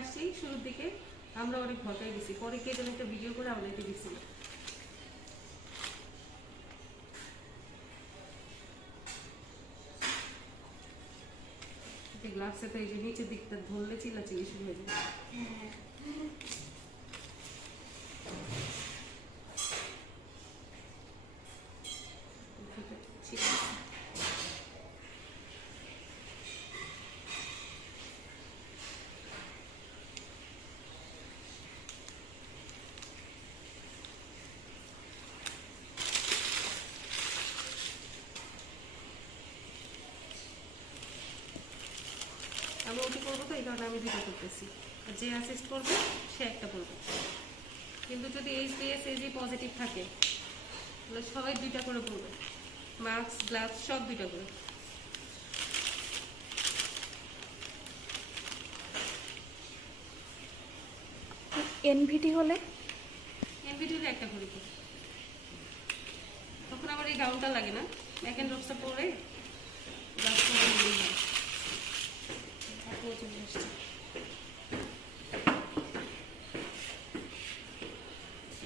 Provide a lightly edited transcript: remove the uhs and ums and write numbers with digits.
আসছি শুরুর দিকে আমরা অনেক ভটায় গেছি, পরে কে যেন একটা ভিডিও করে আমাদেরকে দিচ্ছিল। গ্লাসে তো এই যে নিচের দিকটা ধরলে চিল্লাচিল্লি শুরু হয়ে যায়। আমি ওটি করবো তো এই কারণে আমি দুটো করতেছি, আর যে অ্যাসিস্ট করবে সে একটা করবে। কিন্তু যদি HBS AG পজিটিভ থাকে তাহলে সবাই দুইটা করে পড়বে, মাস্ক গ্লাভস সব দুইটা করে। এনভিটি হলে একটা করে পড়বে, তখন আবার এই গাউনটা লাগে না, ব্যাক এন্ড ড্রপসটা পরে গ্লাভস পরে নিলেই হয়। চলে আসছে।